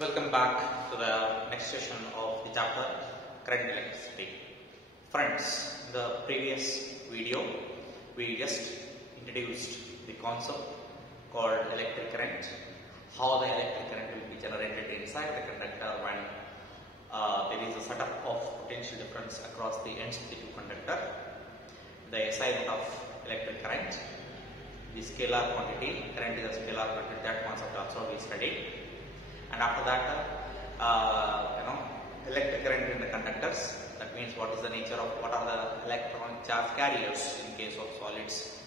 Welcome back to the next session of the chapter Current Electricity. Friends, in the previous video, we just introduced the concept called electric current, how the electric current will be generated inside the conductor when there is a setup of potential difference across the ends of the two conductor, the assignment of electric current, the scalar quantity, current is a scalar quantity, that concept also we studied. And after that, electric current in the conductors, that means what is the nature of, what are the electronic charge carriers in case of solids,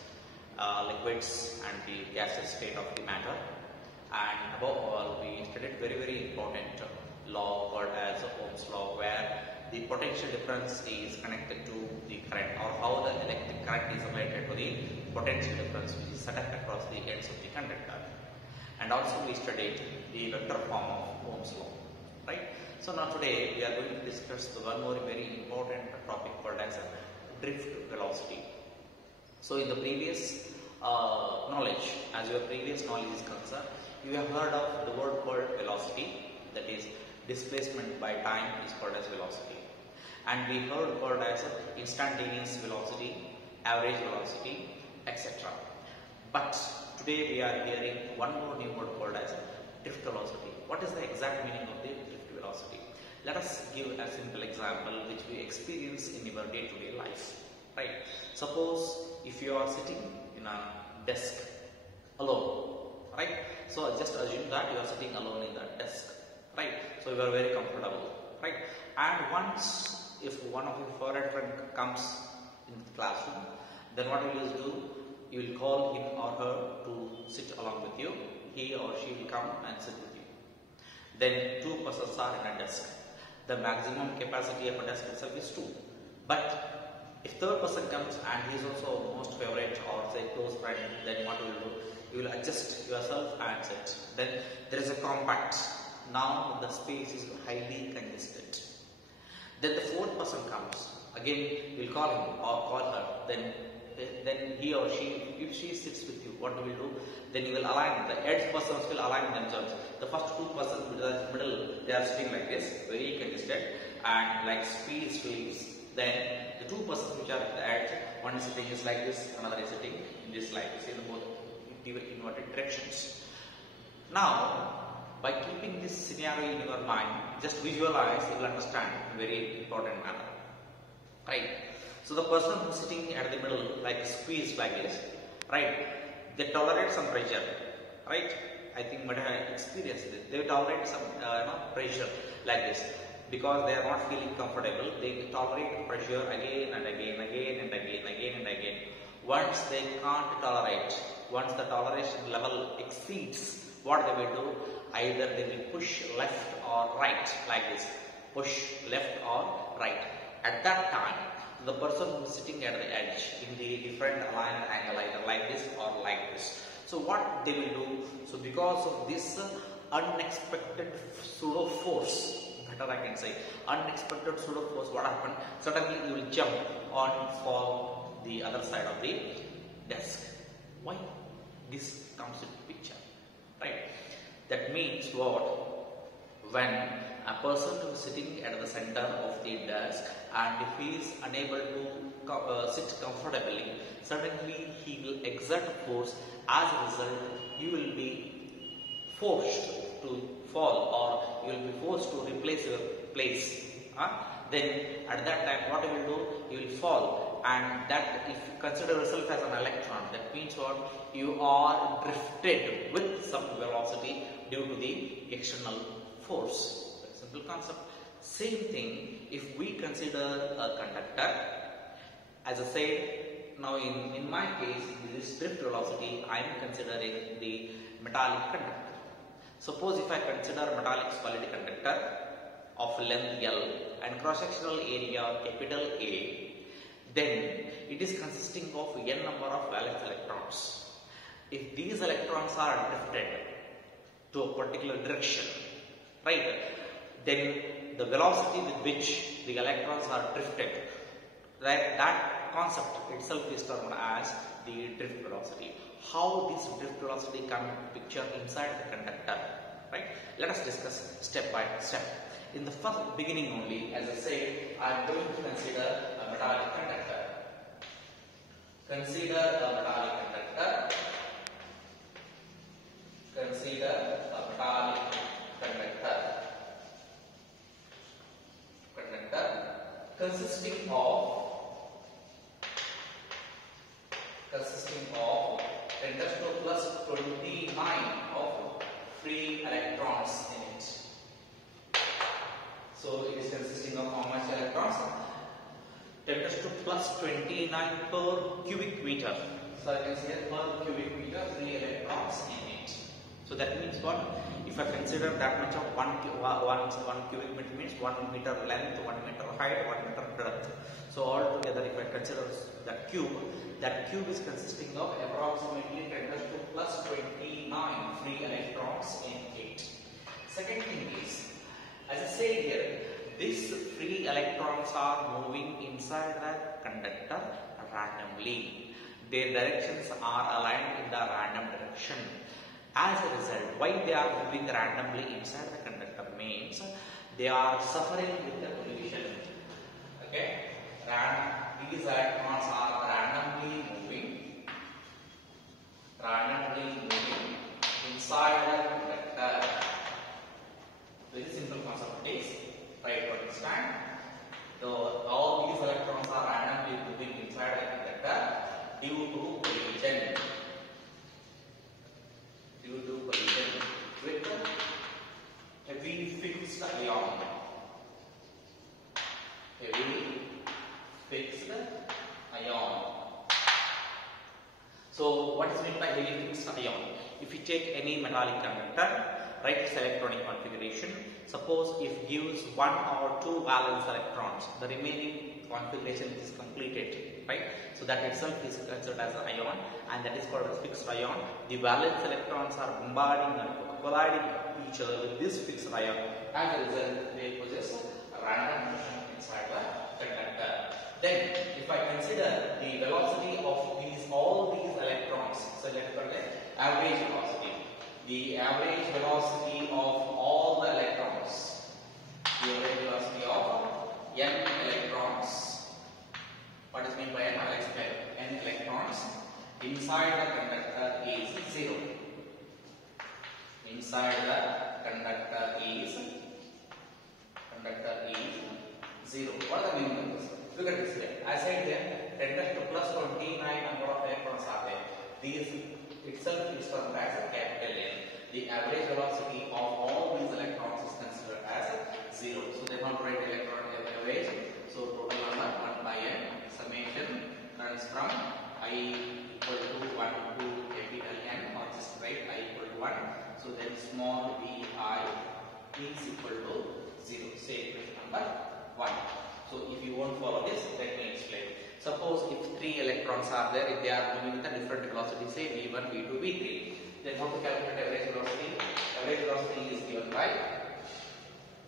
liquids and the gaseous state of the matter. And above all, we studied very important law called as Ohm's law, where the potential difference is connected to the current, or how the electric current is related to the potential difference which is set up across the ends of the conductor. And also we studied the vector form of Ohm's law, right? So now today we are going to discuss the one more very important topic called as drift velocity. So in the previous knowledge, as your previous knowledge is concerned, you have heard of the word called velocity, that is displacement by time is called as velocity. And we heard called as instantaneous velocity, average velocity, etc. But today we are hearing one more new word called as drift velocity. What is the exact meaning of the drift velocity? Let us give a simple example which we experience in your day-to-day life. Right? Suppose if you are sitting in a desk alone, right? So just assume that you are sitting alone in that desk, right? So you are very comfortable, right? And once if one of your foreign friend comes in the classroom, then what will you do? You will call him or her to sit along with you. He or she will come and sit with you. Then two persons are in a desk. The maximum capacity of a desk itself is 2. But if third person comes and he is also most favorite or say close friend, then what you will do? You will adjust yourself and sit. Then there is a compact. Now the space is highly congested. Then the fourth person comes. Again, you will call him or call her. Then he or she, if she sits with you, what do? Then you will align, the edge persons will align themselves. The first two persons in the middle, they are sitting like this, very congested and like squeezed leaves. Then the two persons which are at the edge, one is sitting is like this, another is sitting in this like this, in both inverted directions. Now, by keeping this scenario in your mind, just visualize, you will understand in a very important manner. Right? So the person who is sitting at the middle, like squeezed like this, right? They tolerate some pressure, right? I think but I have experienced this. They tolerate some pressure like this because they are not feeling comfortable. They tolerate pressure again and again. Once they can't tolerate, once the toleration level exceeds, what they will do? Either they will push left or right like this. Push left or right. At that time, the person who is sitting at the edge in the different aligned angle, either like this or like this. So what they will do? So because of this unexpected pseudo force, better I can say, unexpected pseudo force, what happened? Suddenly you will jump on for the other side of the desk. Why? This comes into picture, right? That means what? When a person who is sitting at the center of the desk and if he is unable to sit comfortably, suddenly he will exert force. As a result, you will be forced to fall or you will be forced to replace your place. Then at that time, what you will do? You will fall, and that if you consider yourself as an electron, that means what? You are drifted with some velocity due to the external force. Simple concept. Same thing if we consider a conductor. As I said, now in my case, this drift velocity, I am considering the metallic conductor. Suppose if I consider a metallic solid conductor of length L and cross-sectional area capital A, then it is consisting of n number of valence electrons. If these electrons are drifted to a particular direction, right, then the velocity with which the electrons are drifted, that concept itself is termed as the drift velocity. How this drift velocity comes into picture inside the conductor, right? Let us discuss step by step. In the first beginning only, as I said, I am going to consider a metallic conductor. Consider a metallic conductor. Consider a metallic conductor. Conductor consisting of 10 to the plus 29 of free electrons in it. So it is consisting of how much electrons? 10 to the plus 29 per cubic meter. So I can say per cubic meter 3 electrons in it. So that means what? If I consider that much of 1 cubic meter means 1 meter length, 1 meter height, 1 meter breadth. So all together, if I consider that cube is consisting of approximately 10 to the plus 29 free electrons in it. Second thing is, as I say here, these free electrons are moving inside the conductor randomly. Their directions are aligned in the random direction. As a result, why they are moving randomly inside the conductor means they are suffering with the collision. Okay, these electrons are randomly moving inside the conductor. Very simple concept is try to understand. So all these electrons are randomly moving inside the conductor due to collision. With a V-fixed ion. So what is meant by heavy fixed ion? If you take any metallic conductor, write its electronic configuration. Suppose if gives 1 or 2 valence electrons, the remaining configuration is completed, right? So that itself is considered as an ion, and that is called as fixed ion. The valence electrons are bombarding and colliding each other with this fixed ion. As a result, they possess a random motion inside the conductor. Then, if I consider the velocity of all these electrons, so let's call it average velocity. The average velocity of all the electrons, the average velocity of n electrons. What is meant by n? I'll explain. N electrons inside the conductor is 0. Inside the conductor is 0. What are the meaning of this? Look at this here. I said there 10 to the plus 29 number of electrons are there. These itself is termed as a capital N. The average velocity of all these electrons is considered as 0. So they not write electron average. So total number 1 by n summation runs from I equal to 1 to capital N, or just write I equal to 1. So then small vi is equal to 0. Say equation number 1. So if you won't follow this, let me explain. Suppose if 3 electrons are there, if they are moving with a different velocity, say v1, v2, v3, then how to calculate average velocity? Average velocity is given by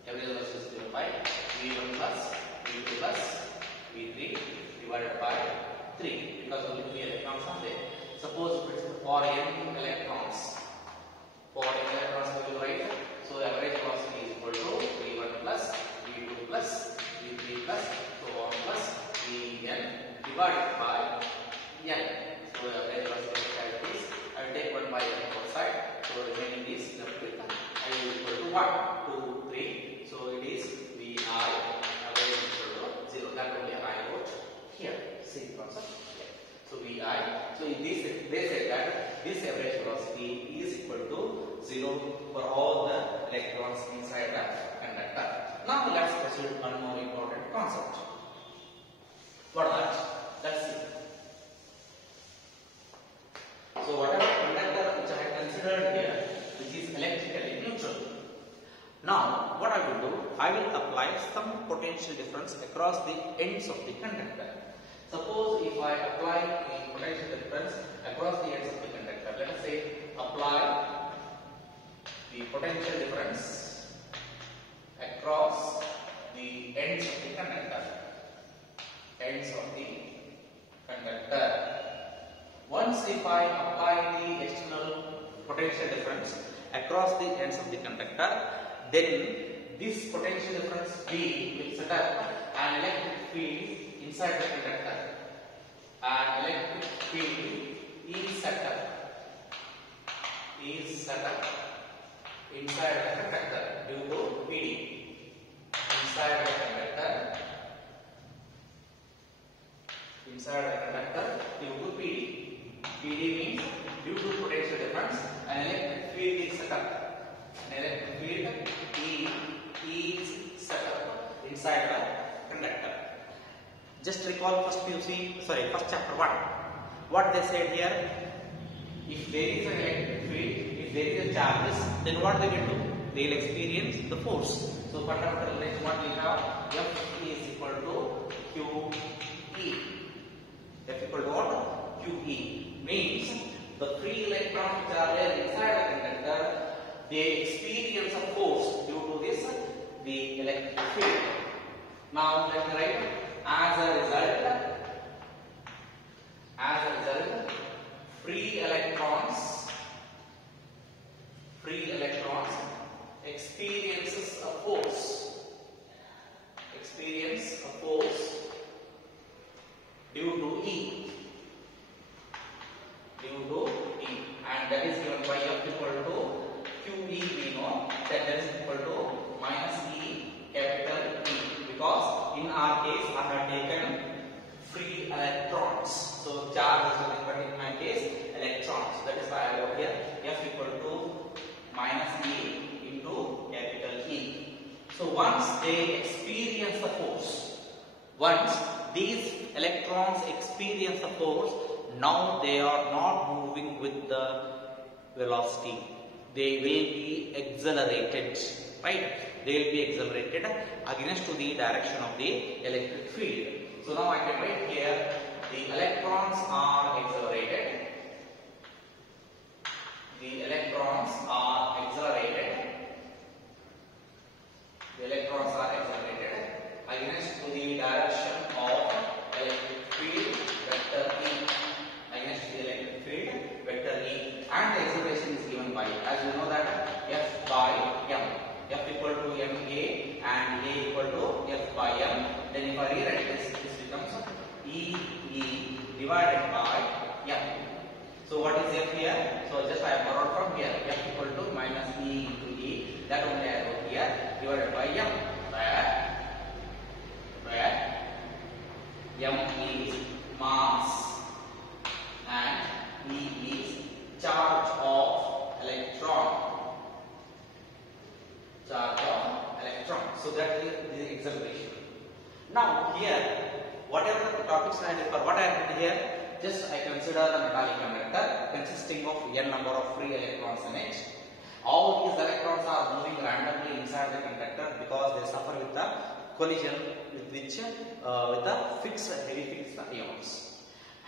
v1 plus v2 plus v3 divided by 3, because only 3 electrons are there. Suppose for n electrons, we will write, so average velocity is equal to v1 plus v2 plus v3 plus so on plus vn divided by n. So the average velocity is, I will take 1 by n outside, so remaining is left with I equal to 1, 2, 3. So it is vi average equal to 0. That only I wrote here. Same concept here. So vi. So they said that this average velocity is equal to 0 for all the electrons inside the conductor. Now let's proceed one more important concept. What that? Let's see. So whatever conductor which I have considered here, which is electrically neutral. Now what I will do, I will apply some potential difference across the ends of the conductor. Suppose if I apply the potential difference across the ends of the conductor, let us say apply the potential difference across the ends of the conductor. Once if I apply the external potential difference across the ends of the conductor, then this potential difference V will set up an electric field inside the conductor. An electric field is set up inside the conductor due to PD. Inside the conductor due to PD. PD means due to potential difference, an electric field is set up. An electric field is set up inside the conductor. Just recall first chapter 1. What they said here, if there is an electric field, if there is a charges, then what they will do? They will experience the force. So fundamental relation what we have, F is equal to QE. F equal to what? QE. Means the free electrons which are there inside the conductor, they experience a force due to this, the electric field. Now let me write, as a result, free electrons experience a force due to E, and that is given by F equal to QE, we know that is equal to minus E capital E, because in our case I have taken free electrons, so charge is nothing but in my case electrons. That is why I wrote here F equal to minus E into capital E. So once they experience the force, once these electrons experience the force, now they are not moving with the velocity. They will be accelerated, right? They will be accelerated against to the direction of the electric field. So now I can write here, the electrons are accelerated. The electrons are accelerated against to the direction of electric field vector E. And the acceleration is given by, as you know that, F by M. F equal to ma and a equal to F by m. Then if I rewrite this becomes E divided by M. So what is F here? So just I have borrowed from here. F equal to minus E into E. That only I wrote here, divided by M. Where M is mass and E is charge of electron. So that is the acceleration. Now here, whatever the topics I refer, what I did here, just I consider the metallic conductor consisting of n number of free electrons in it. All these electrons are moving randomly inside the conductor because they suffer with the collision with the fixed ions.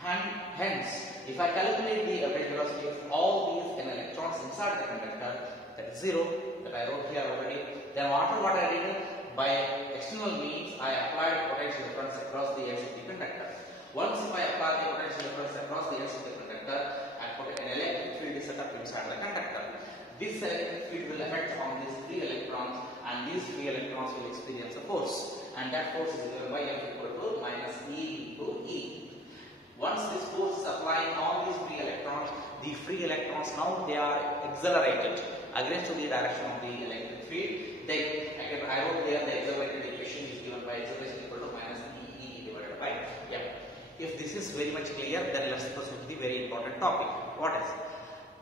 And hence, if I calculate the average velocity of all these n electrons inside the conductor, that is 0, that I wrote here already. Then after what I did, by external means, I applied potential difference across the ends of the conductor. Once if I apply the potential difference across the ends of the conductor, I put an electric field set up inside the conductor. This electric field will affect on these free electrons, and these free electrons will experience a force, and that force is given by F equal to minus E into E. Once this force is applying on these free electrons, the free electrons now they are accelerated against the direction of the electric field. Then I wrote there the accelerated equation is given by acceleration equal to minus E divided by M. If this is very much clear, then let's proceed to the very important topic. What is?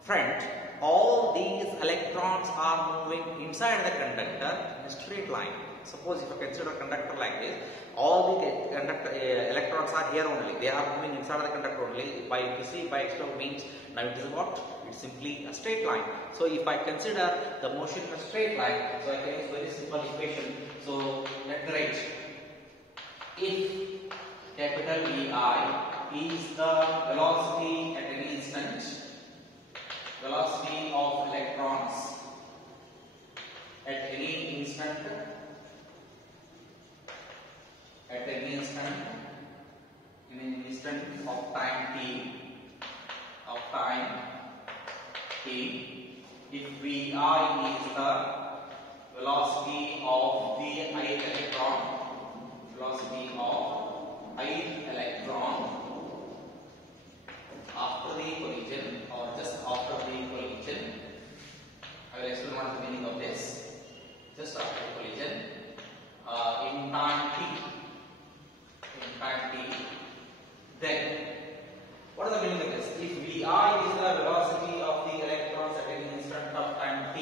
Friend, all these electrons are moving inside the conductor in a straight line. Suppose if I consider a conductor like this, all the electrons are here only. They are moving inside the conductor only. By external means, now it is what? It's simply a straight line. So if I consider the motion in a straight line, so I can use very simple equation. So let me write, if capital Vi is the velocity at any instant, velocity of electrons at any instant, in an instant of time t, if V Vi is the velocity of the ith electron, velocity of ith electron after the collision or just after the collision. I will explain what is the meaning of this. Just after the collision, in time t. Then, what is the meaning of this? If Vi is the velocity of the electrons at any instant of time t,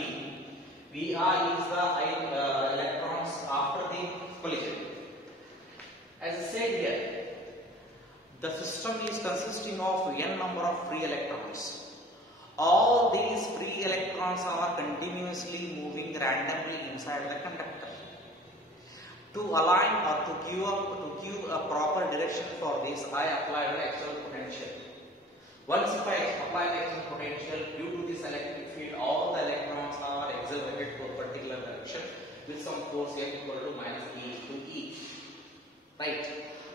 Vi is the electrons after the collision. As I said here, the system is consisting of n number of free electrons. All these free electrons are continuously moving randomly inside the conductor. To align or to give a proper direction for this, I applied the external potential. Once if I apply the external potential, due to this electric field, all the electrons are accelerated to a particular direction with some force F equal to minus E to E. Right?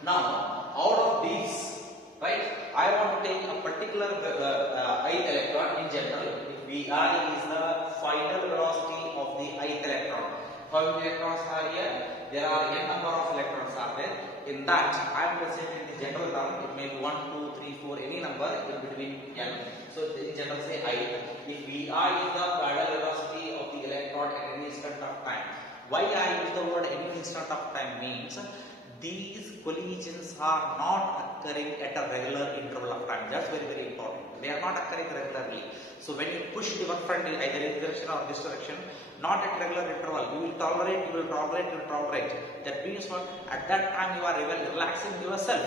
Now, out of these, right, I want to take a particular ith electron in general. If Vi is the final velocity of the ith electron. How many electrons are here? There are n number of electrons are there. In that, I am presenting the general term. It may be 1, 2, 3, 4, any number in between n. So in general say I. If Vi is the final velocity of the electron at any instant of time. Why I use the word any instant of time means these collisions are not occurring at a regular interval of time. That's very, very important. They are not occurring regularly. So when you push the work front either in this direction or this direction, not at regular interval, you will tolerate. That means what? At that time you are relaxing yourself,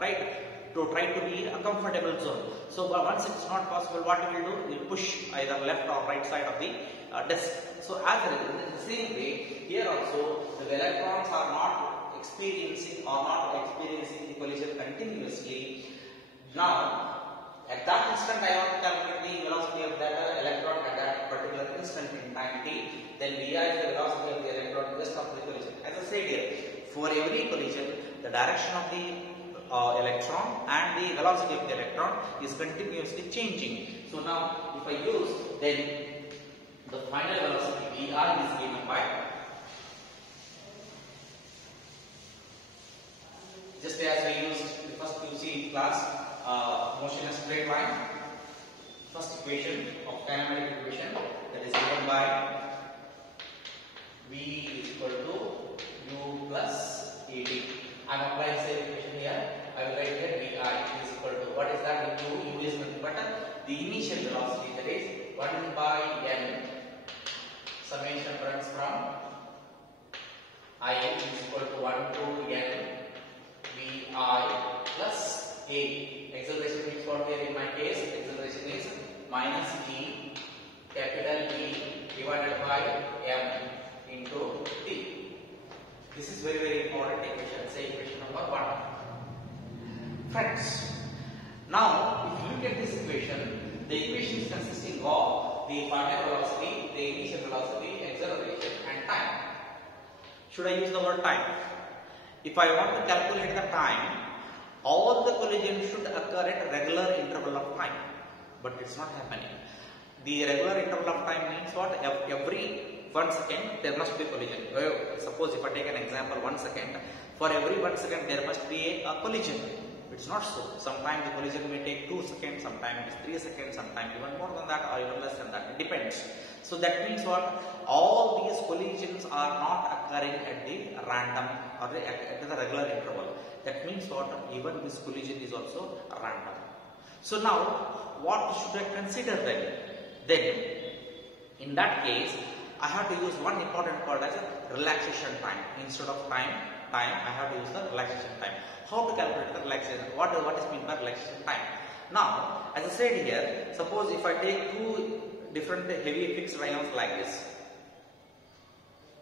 right? To try to be a comfortable zone. So once it is not possible, what you will do? You will push either left or right side of the disk. So as in the same way, here also the electrons are not experiencing the collision continuously. Now, at that instant, I want to calculate the velocity of that electron at that particular instant in time t. Then Vi is the velocity of the electron just after the collision. As I said here, for every collision, the direction of the electron and the velocity of the electron is continuously changing. So now, if I use, then the final velocity Vi is given by just as we used the first QC class, motion in straight line. First equation of kinematic equation, that is given by V is equal to U plus AT. I am applying the same equation here. I will write here Vi is equal to, what is that? U is nothing but the initial velocity, that is 1 by n. Summation runs from I is equal to 1 to n Vi plus A. Acceleration means what here in my case? Acceleration is minus E, capital E divided by m into t. This is very, very important equation. Say equation number 1. Friends, now if you look at this equation, the equation is consisting of the final velocity, the initial velocity, acceleration and time. Should I use the word time? If I want to calculate the time, all the collisions should occur at a regular interval of time, but it's not happening. The regular interval of time means what? Every 1 second there must be collision. Suppose if I take an example, 1 second, for every 1 second there must be a collision. It's not so. Sometimes the collision may take 2 seconds, sometimes it is 3 seconds, sometimes even more than that or even less than that. It depends. So that means what? All these collisions are not occurring at the random or at the regular interval. That means what? Even this collision is also random. So now, what should I consider then? Then, in that case, I have to use one important word as a relaxation time. Instead of time, I have to use the relaxation time. How to calculate the relaxation? What is meant by relaxation time? Now, as I said here, suppose if I take two different heavy fixed ions like this.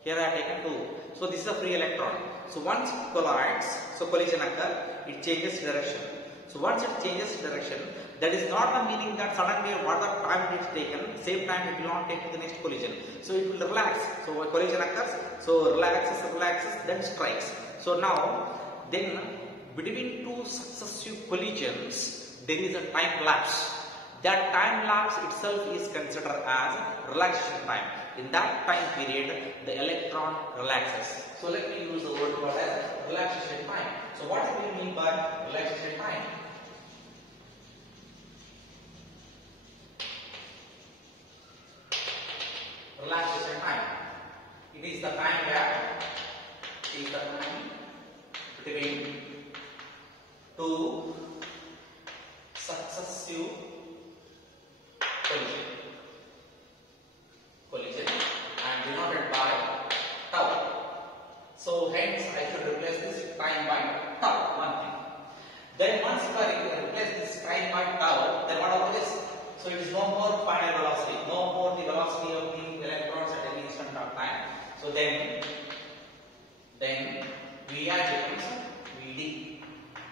Here I have taken two. So this is a free electron. So once it collides, so collision occurs, it changes direction. So once it changes direction, that is not the meaning that suddenly whatever time it is taken, same time it will not take to the next collision. So it will relax. So a collision occurs, so relaxes, then strikes. So now, then between two successive collisions, there is a time lapse. That time lapse itself is considered as relaxation time. In that time period, the electron relaxes. So let me use the word called as relaxation time. So what do we mean by relaxation time? Relaxation time. It is the time gap. It is the time between two successive collision and denoted by tau. So hence I should replace this time by tau, one thing. Then once I replace this time by tau, then what about this? So it is no more final velocity, no more the velocity of the electrons at any instant of time. So then Vi becomes Vd.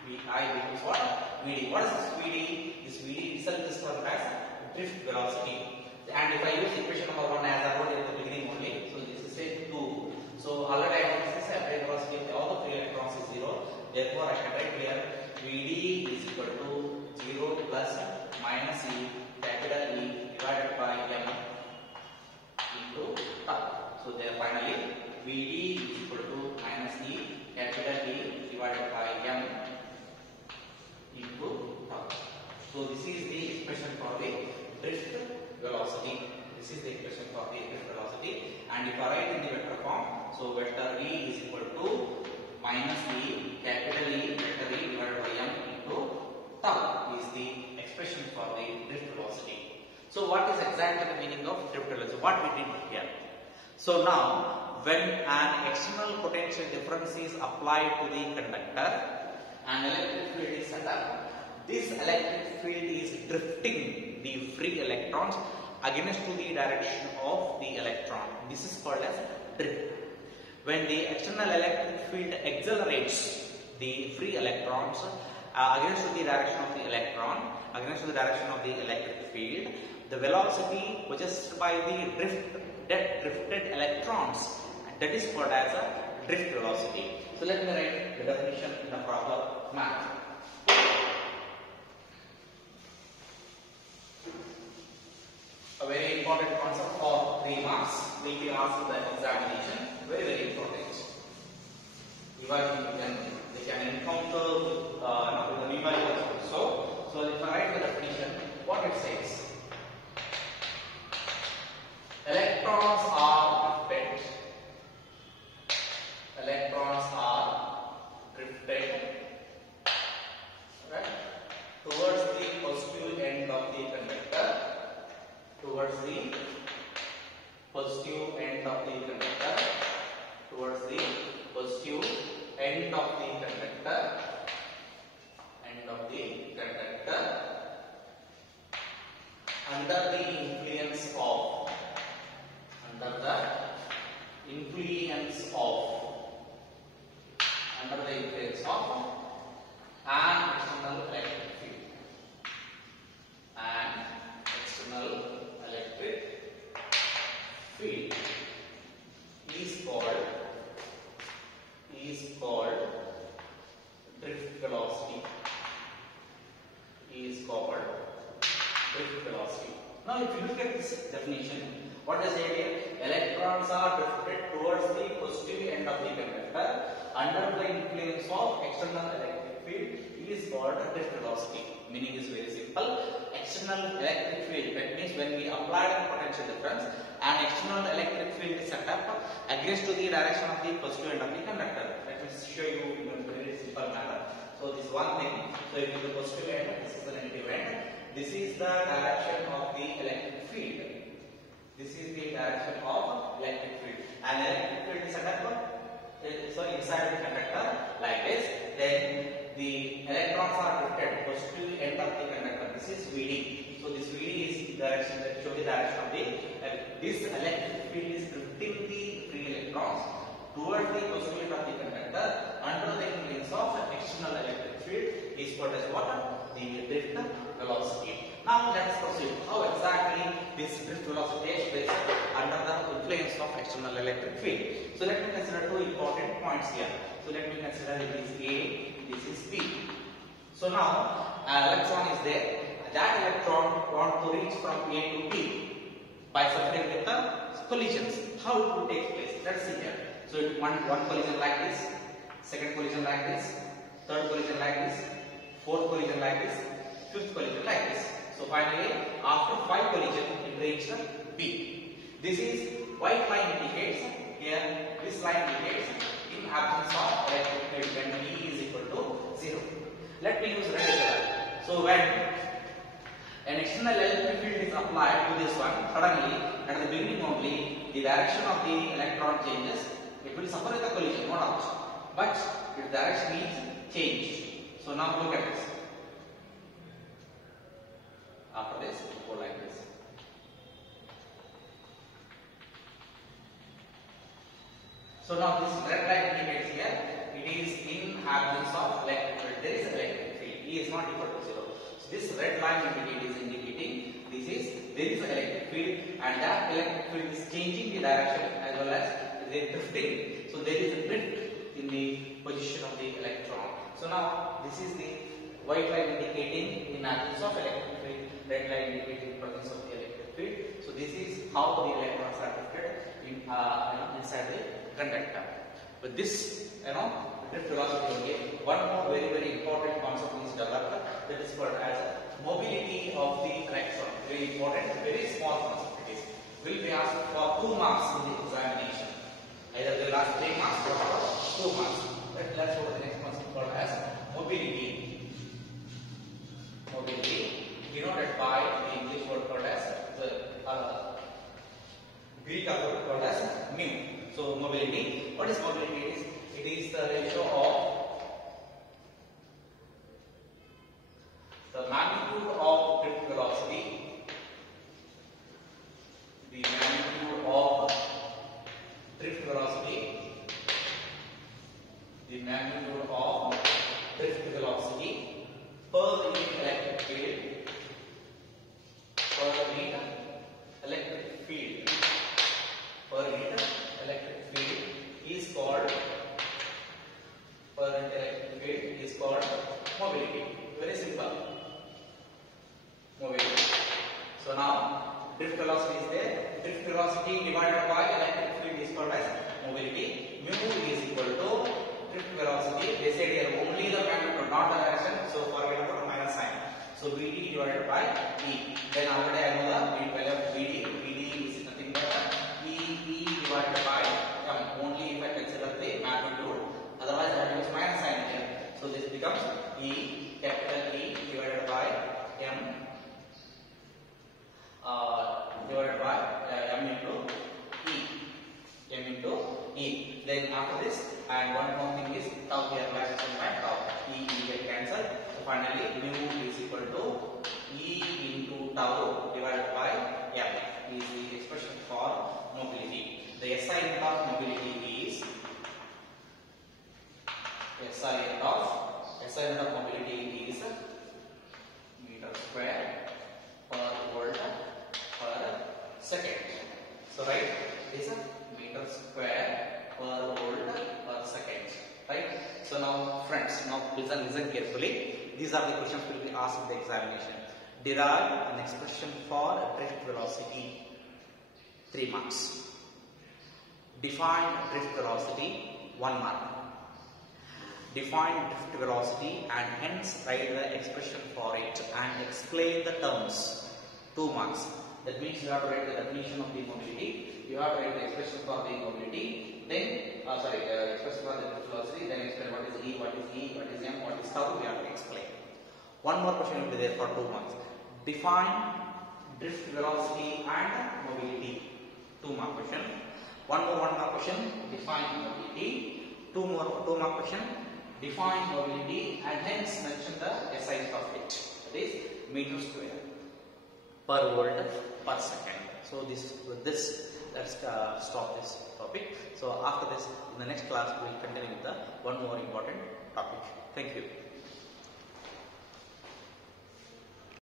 Vi becomes what? Vd. What is this Vd? This Vd itself is termed as drift velocity. And if I use equation number 1 as I wrote at the beginning only, so this is say 2. So already I know this is applied velocity of all the free electrons is 0. Therefore I can write here Vd is equal to 0 plus minus E capital E divided by M into tau. So there finally Vd is equal to minus E capital E divided by M into tau. So this is the expression for the drift velocity. This is the expression for the drift velocity. And if I write in the vector form, so vector E is equal to minus E capital E vector E divided by M into tau is the expression for the drift velocity. So what is exactly the meaning of drift velocity? What we did here. So now when an external potential difference is applied to the conductor, an electric field is set up. This electric field is drifting the free electrons against to the direction of the electron. This is called as drift. When the external electric field accelerates the free electrons against to the direction of the electron, against to the direction of the electric field, the velocity possessed by the drifted electrons, that is called as a drift velocity. So let me write the definition in the proper manner. A very important concept for 3 marks will be asked in the examination. Very, very important. Even they can encounter with the numericals also. So if I write the definition, what it says: electrons are drifted. Electrons are drifted, right, towards the positive end of the conductor. Towards the positive end of the conductor, towards the positive end of the conductor, under the influence of, under the influence of an external electric field. An external electric field is called drift velocity. Now if you look at this definition, what does it say? Electrons are drifted towards the positive end of the conductor under the influence of external electric field is called drift velocity. Meaning is very simple. External electric field, that means when we apply the potential difference, an external electric field is set up against to the direction of the positive end of the conductor. Let me show you in a very simple manner. So this one thing. So if the positive end, this is the negative end. This is the direction of the electric field. This is the direction of electric field. An electric field is set up so inside the conductor like this. Then the electrons are drifted positive end of the conductor. This is Vd. So this Vd is the direction that shows the direction of the this electric field is drifting the free electrons towards the positive end of the conductor under the influence of external electric field is called as what? The drift velocity. Now let us proceed. How exactly this drift velocity takes place under the influence of external electric field? So let me consider 2 important points here. So let me consider this is A, this is B. So now electron is there that electron want to reach from A to B by suffering with the collisions. How it will take place? Let's see here. So one collision like this, second collision like this, third collision like this, fourth collision like this, fifth collision like this. So finally, after 5 collisions, it reached B. This is white line indicates here. This line indicates in absence of electric field when E is equal to 0. Let me use red color. So when an external electric field is applied to this one, suddenly at the beginning only the direction of the electron changes. It will suffer with a collision, no doubt, but its direction is changed. So now look at this. After this, it will go like this. So now this red line indicates here it is in absence of electric field. There is an electric field. E is not equal to 0. So this red line is indicating there is an electric field, and that electric field is changing the direction as well as they are drifting. So there is a drift in the position of the electron. So now this is the white line indicating in absence of electric field, red line indicating presence of the electric field. So this is how the electrons are drifted in inside the conductor. But this drift velocity only. One more very important concept is developed, that is called as mobility of the electron. Very important, very small concept it is. Will be asked for 2 marks in the examination. Either they will ask 3 marks or 2 marks. Let's go to the next concept called as mobility. Mobility denoted by the English word called as the Greek word called as mu. So mobility. What is mobility? It is the ratio of the magnitude of drift velocity, the magnitude of drift velocity, the magnitude of drift velocity per unit electric field, per unit electric field, per unit electric field is called mobility. Very simple. Mobility. So now drift velocity is there. Drift velocity divided by electric field is called as mobility. Mu is equal to drift velocity. They said here only the magnitude, not the direction. So forget about minus sign. So Vd divided by E. Then already I know the value of Vd. Vd is nothing but E divided by M. Only if I consider the magnitude. Otherwise I will use minus sign here. So this becomes E, capital E divided by M divided by M into E. M into E. Then after this, and one more thing is tau here, relaxation by tau. E get cancelled. So finally mu is equal to E into tau divided by M is the expression for mobility. The SI unit of mobility is SI unit of mobility is meter square per volt per second. So right, this is meter square per volt per second. Right. So now friends, now listen carefully. These are the questions will be asked in the examination. Derive an expression for drift velocity. 3 marks. Define drift velocity. 1 mark. Define drift velocity and hence write the expression for it and explain the terms. 2 marks. That means you have to write the definition of the mobility. You have to write the expression for the mobility. Then, expression for the drift velocity. Then explain what is E, what is M, what is tau. We have to explain. One more question will be there for 2 marks. Define drift velocity and mobility. 2 mark question. One more 1 mark question. Define mobility. 2 mark question. Define mobility and hence mention the SI of it. That is meter square per volt per second. So let's stop this topic. So after this, in the next class we will continue with the one more important topic. Thank you.